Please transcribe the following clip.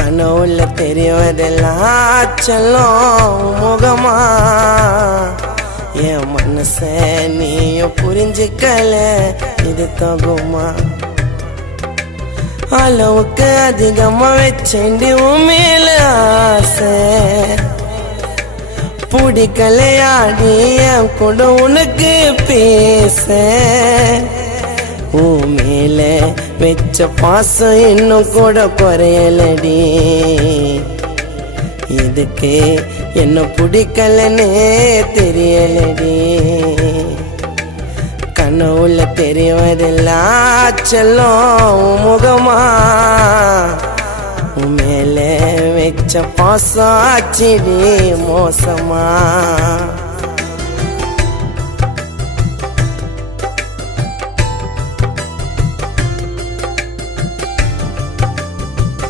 கனவுல தெரிவதெல்லாம் செல்லும் முகமா என் மனச நீயும் புரிஞ்சுக்கல இது தகுமா அளவுக்கு அதிகமா வச்சேண்டி உண்மையில ஆசை பிடிக்கலையாடி என் கூட உனக்கு பேச உன் மேல வச்ச பாசம் இன்னும் கூட குறையலடி இதுக்கு என்ன பிடிக்கலன்னு தெரியலடி கனவுல தெரிவதெல்லாம் செல்லும் முகமா உன் மேல வச்ச பாசம் ஆச்சிடி மோசமா